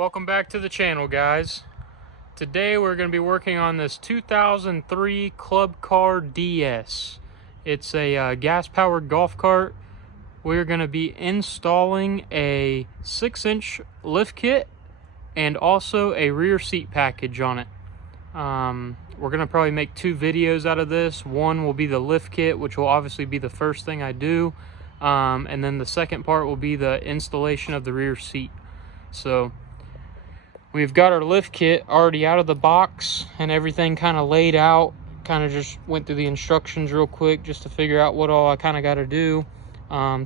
Welcome back to the channel, guys. Today we're going to be working on this 2003 ClubCar DS. It's a gas-powered golf cart. We're going to be installing a 6-inch lift kit and also a rear seat package on it. We're going to probably make 2 videos out of this. One will be the lift kit, which will obviously be the first thing I do. And then the second part will be the installation of the rear seat. So we've got our lift kit already out of the box and everything kind of laid out. Kind of just went through the instructions real quick just to figure out what all I kind of got to do.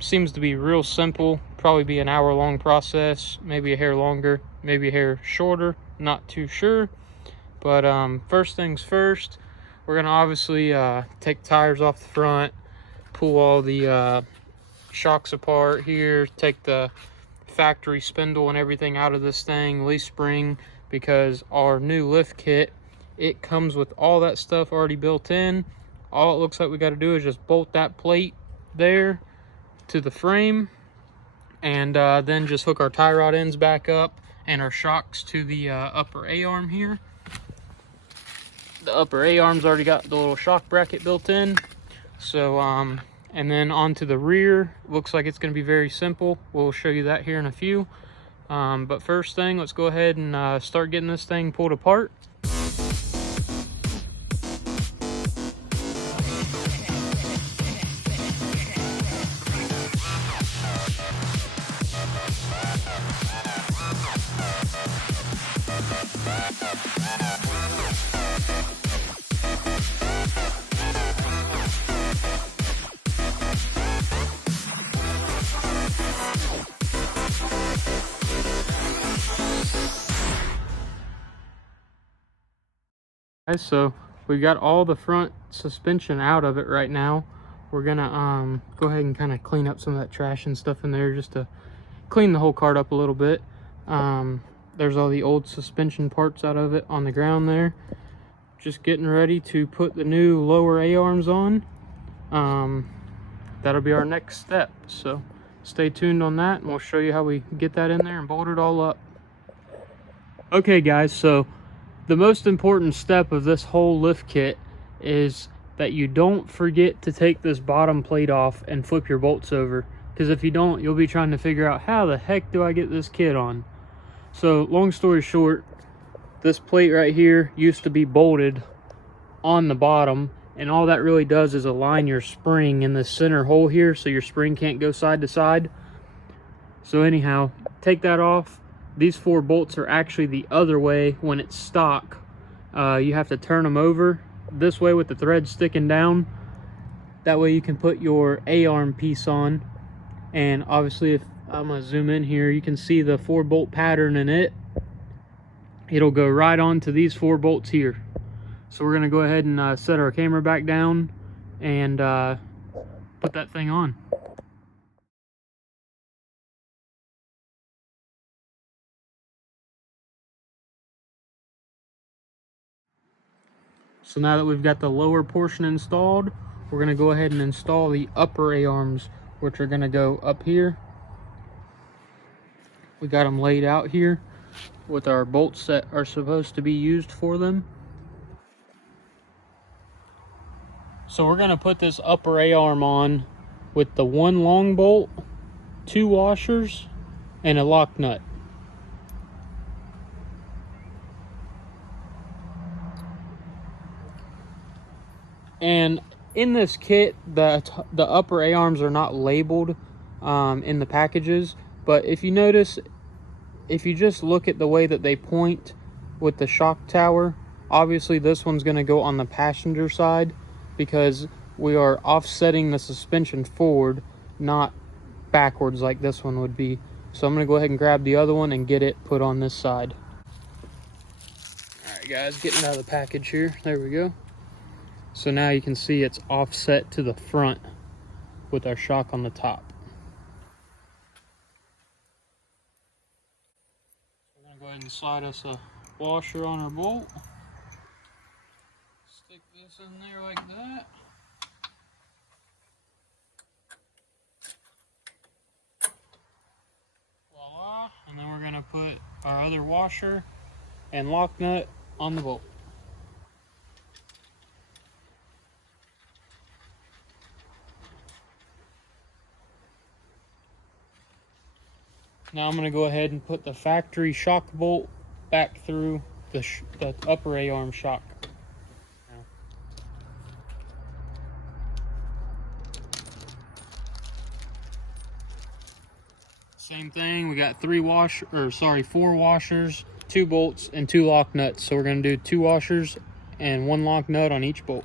Seems to be real simple. Probably be an hour-long process, maybe a hair longer, maybe a hair shorter, not too sure. But first things first, we're gonna obviously take tires off the front, pull all the shocks apart here, take the factory spindle and everything out of this thing, leaf spring, because our new lift kit, it comes with all that stuff already built in. All it looks like we got to do is just bolt that plate there to the frame, and then just hook our tie rod ends back up and our shocks to the upper A-arm here. The upper A-arm's already got the little shock bracket built in. So and then onto the rear, looks like it's going to be very simple. We'll show you that here in a few. But first thing, let's go ahead and start getting this thing pulled apart. So we got all the front suspension out of it right now. We're gonna go ahead and kind of clean up some of that trash and stuff in there just to clean the whole cart up a little bit. There's all the old suspension parts out of it on the ground there. Just getting ready to put the new lower A-arms on. That'll be our next step, so stay tuned on that and we'll show you how we get that in there and bolt it all up. Okay guys, so the most important step of this whole lift kit is that you don't forget to take this bottom plate off and flip your bolts over, because if you don't, you'll be trying to figure out how the heck do I get this kit on. So long story short, this plate right here used to be bolted on the bottom, and all that really does is align your spring in the center hole here so your spring can't go side to side. So anyhow, take that off. These 4 bolts are actually the other way when it's stock. You have to turn them over this way with the thread sticking down. That way you can put your A-arm piece on. And obviously, if I'm gonna zoom in here, you can see the 4-bolt pattern in it. It'll go right onto these 4 bolts here. So we're gonna go ahead and set our camera back down and put that thing on. So now that we've got the lower portion installed, we're going to go ahead and install the upper A-arms, which are going to go up here. We got them laid out here with our bolts that are supposed to be used for them. So we're going to put this upper A-arm on with the 1 long bolt, 2 washers, and a lock nut. And in this kit, the upper A-arms are not labeled in the packages, but if you notice, if you just look at the way that they point with the shock tower, obviously this one's going to go on the passenger side because we are offsetting the suspension forward, not backwards like this one would be. So I'm going to go ahead and grab the other one and get it put on this side. Alright guys, getting it out of the package here. There we go. So now you can see it's offset to the front with our shock on the top. We're going to go ahead and slide us a washer on our bolt. Stick this in there like that. Voila. And then we're going to put our other washer and lock nut on the bolt. Now I'm going to go ahead and put the factory shock bolt back through the upper A-arm shock. Same thing, we got 4 washers, 2 bolts, and 2 lock nuts. So we're going to do 2 washers and 1 lock nut on each bolt.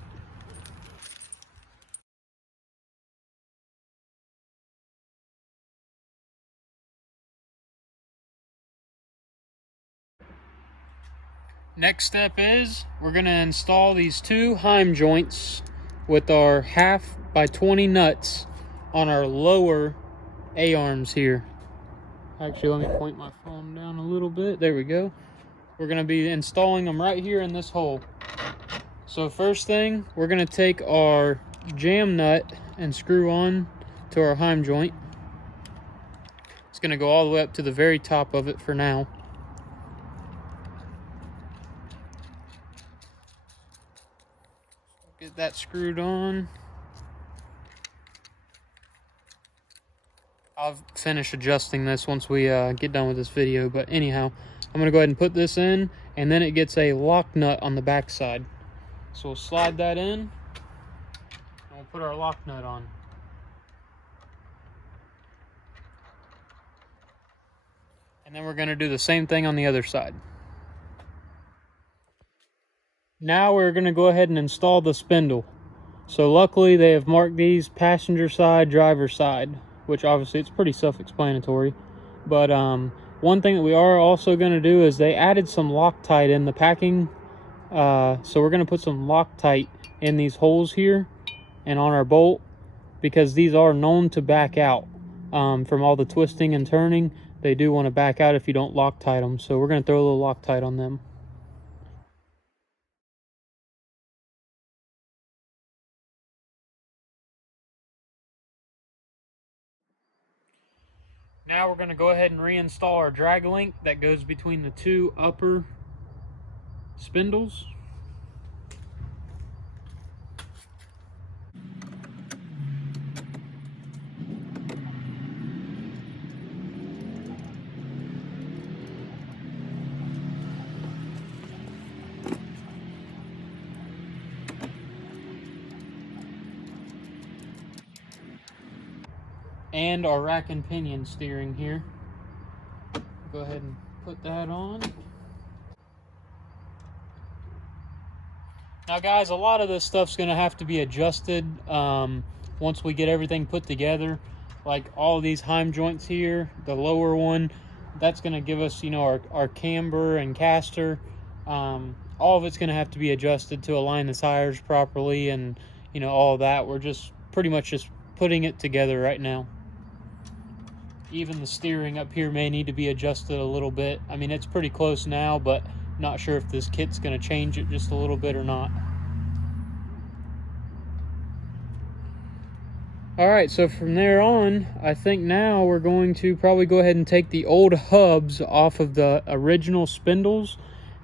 Next step is we're going to install these 2 Heim joints with our 1/2 by 20 nuts on our lower A-arms here. Actually, let me point my phone down a little bit. There we go. We're going to be installing them right here in this hole. So first thing, we're going to take our jam nut and screw on to our Heim joint. It's going to go all the way up to the very top of it for now. Get that screwed on. I'll finish adjusting this once we get done with this video, but anyhow, I'm going to go ahead and put this in, and then it gets a lock nut on the back side. So we'll slide that in, and we'll put our lock nut on. And then we're going to do the same thing on the other side. Now we're going to go ahead and install the spindle. So luckily they have marked these passenger side, driver side, which obviously it's pretty self-explanatory. But one thing that we are also going to do is they added some Loctite in the packing. So we're going to put some Loctite in these holes here and on our bolt, because these are known to back out from all the twisting and turning. They do want to back out if you don't Loctite them. So we're going to throw a little Loctite on them. Now we're going to go ahead and reinstall our drag link that goes between the 2 upper spindles. And our rack and pinion steering here. Go ahead and put that on. Now guys, a lot of this stuff's gonna have to be adjusted once we get everything put together. Like all of these Heim joints here, the lower one, that's gonna give us, you know, our camber and caster. All of it's gonna have to be adjusted to align the tires properly, and you know, all of that. We're just pretty much just putting it together right now. Even the steering up here may need to be adjusted a little bit. I mean, it's pretty close now, but not sure if this kit's going to change it just a little bit or not. All right, so from there on, I think now we're going to probably go ahead and take the old hubs off of the original spindles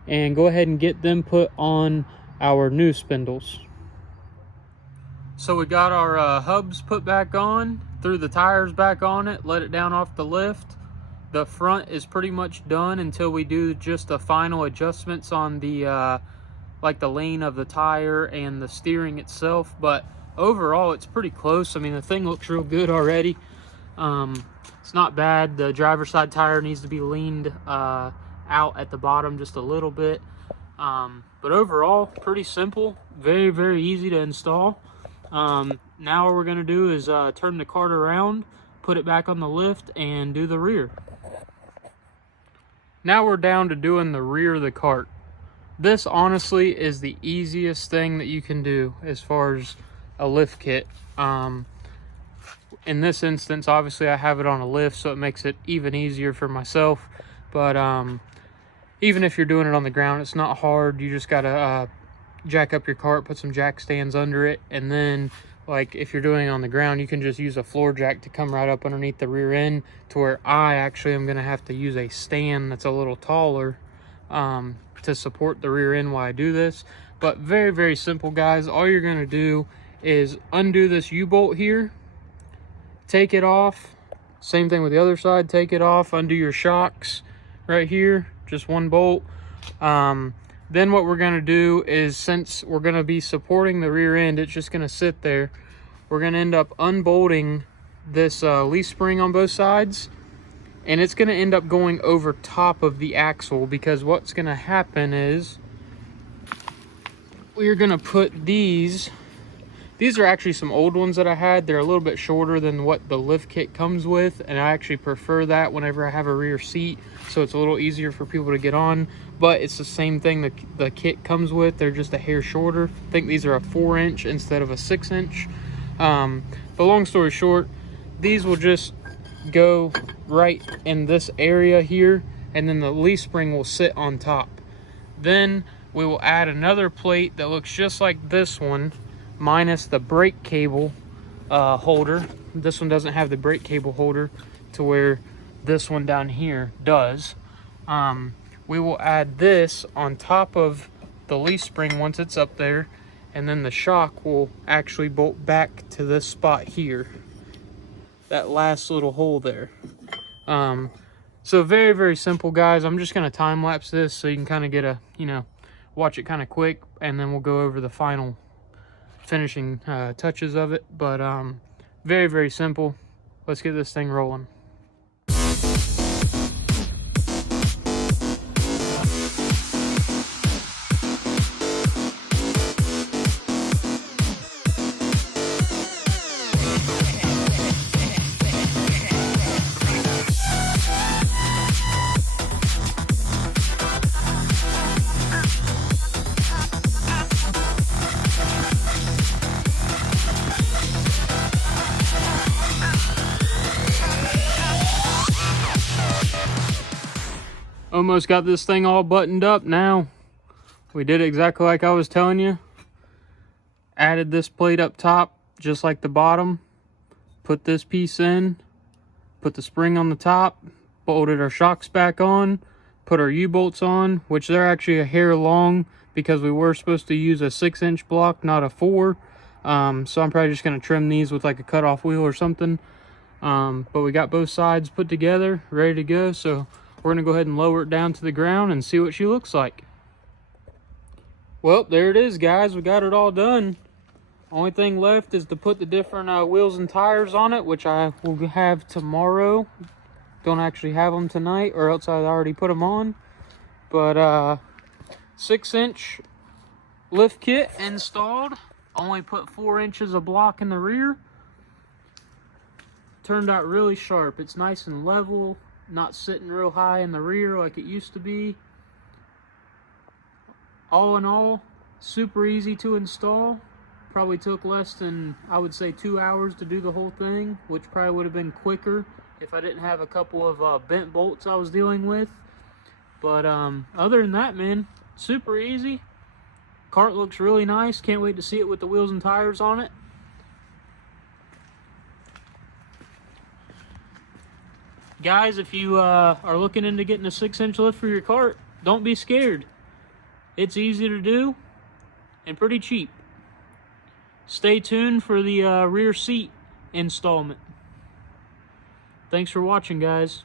and go ahead and get them put on our new spindles. So we got our hubs put back on, threw the tires back on it, let it down off the lift. The front is pretty much done until we do just the final adjustments on the like the lane of the tire and the steering itself. But overall, it's pretty close. I mean, the thing looks real good already. It's not bad. The driver's side tire needs to be leaned out at the bottom just a little bit. But overall, pretty simple. Very, very easy to install. Now what we're going to do is turn the cart around, put it back on the lift, and do the rear. Now we're down to doing the rear of the cart. This honestly is the easiest thing that you can do as far as a lift kit. In this instance, obviously I have it on a lift, so it makes it even easier for myself. But even if you're doing it on the ground, it's not hard. You just gotta jack up your cart, put some jack stands under it, and then like if you're doing it on the ground, you can just use a floor jack to come right up underneath the rear end, to where I actually am going to have to use a stand that's a little taller to support the rear end while I do this. But very, very simple, guys. All you're going to do is undo this U-bolt here, take it off. Same thing with the other side, take it off, undo your shocks right here, just one bolt. Then what we're going to do is, since we're going to be supporting the rear end, it's just going to sit there. We're going to end up unbolting this leaf spring on both sides, and it's going to end up going over top of the axle, because what's going to happen is we're going to put these are actually some old ones that I had. They're a little bit shorter than what the lift kit comes with, and I actually prefer that whenever I have a rear seat, so it's a little easier for people to get on. But it's the same thing the kit comes with. They're just a hair shorter. I think these are a 4-inch instead of a 6-inch. But long story short, these will just go right in this area here, and then the leaf spring will sit on top. Then we will add another plate that looks just like this one, minus the brake cable holder. This one doesn't have the brake cable holder, to where this one down here does. We will add this on top of the leaf spring once it's up there, and then the shock will actually bolt back to this spot here, that last little hole there. So very, very simple, guys. I'm just going to time lapse this so you can kind of get a, watch it kind of quick, and then we'll go over the final finishing touches of it. But very, very simple. Let's get this thing rolling. Almost got this thing all buttoned up now. We did exactly like I was telling you. Added this plate up top, just like the bottom. Put this piece in. Put the spring on the top. Bolted our shocks back on. Put our U-bolts on, which they're actually a hair long, because we were supposed to use a 6-inch block, not a 4. So I'm probably just going to trim these with like a cutoff wheel or something. But we got both sides put together, ready to go. So we're going to go ahead and lower it down to the ground and see what she looks like. Well, there it is, guys. We got it all done. Only thing left is to put the different wheels and tires on it, which I will have tomorrow. Don't actually have them tonight, or else I already put them on. But 6-inch lift kit installed. Only put 4 inches of block in the rear. Turned out really sharp. It's nice and level. Not sitting real high in the rear like it used to be. All in all, super easy to install. Probably took less than, I would say, 2 hours to do the whole thing, which probably would have been quicker if I didn't have a couple of bent bolts I was dealing with. But other than that, man, super easy. Cart looks really nice. Can't wait to see it with the wheels and tires on it. Guys, if you are looking into getting a 6-inch lift for your cart, don't be scared. It's easy to do and pretty cheap. Stay tuned for the rear seat installment. Thanks for watching, guys.